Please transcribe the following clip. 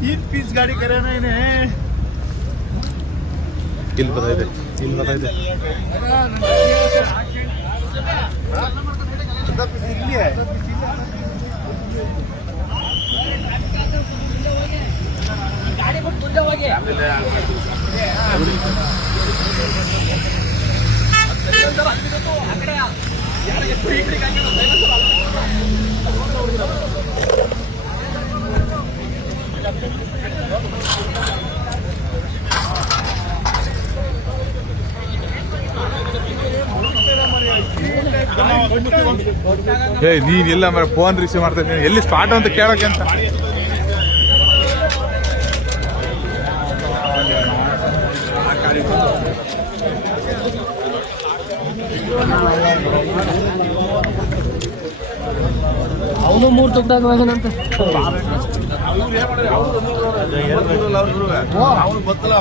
तीन पीस गाड़ी करे ना इन्हें किल बताई दे किल बताई दे गाड़ी बहुत होगी ಏ ನೀನ್ ಇಲ್ಲ ಫೋನ್ ರಿಸೀವ್ ಮಾಡ್ತಾ ಇದ್ದೀನಿ. ಎಲ್ಲಿ ಸ್ಪಾಟ್ ಅಂತ ಕೇಳಕ್ಕೆ ಅಂತ? ಅವನು ಮೂರು ಅವನು ಗೊತ್ತಲ್ಲ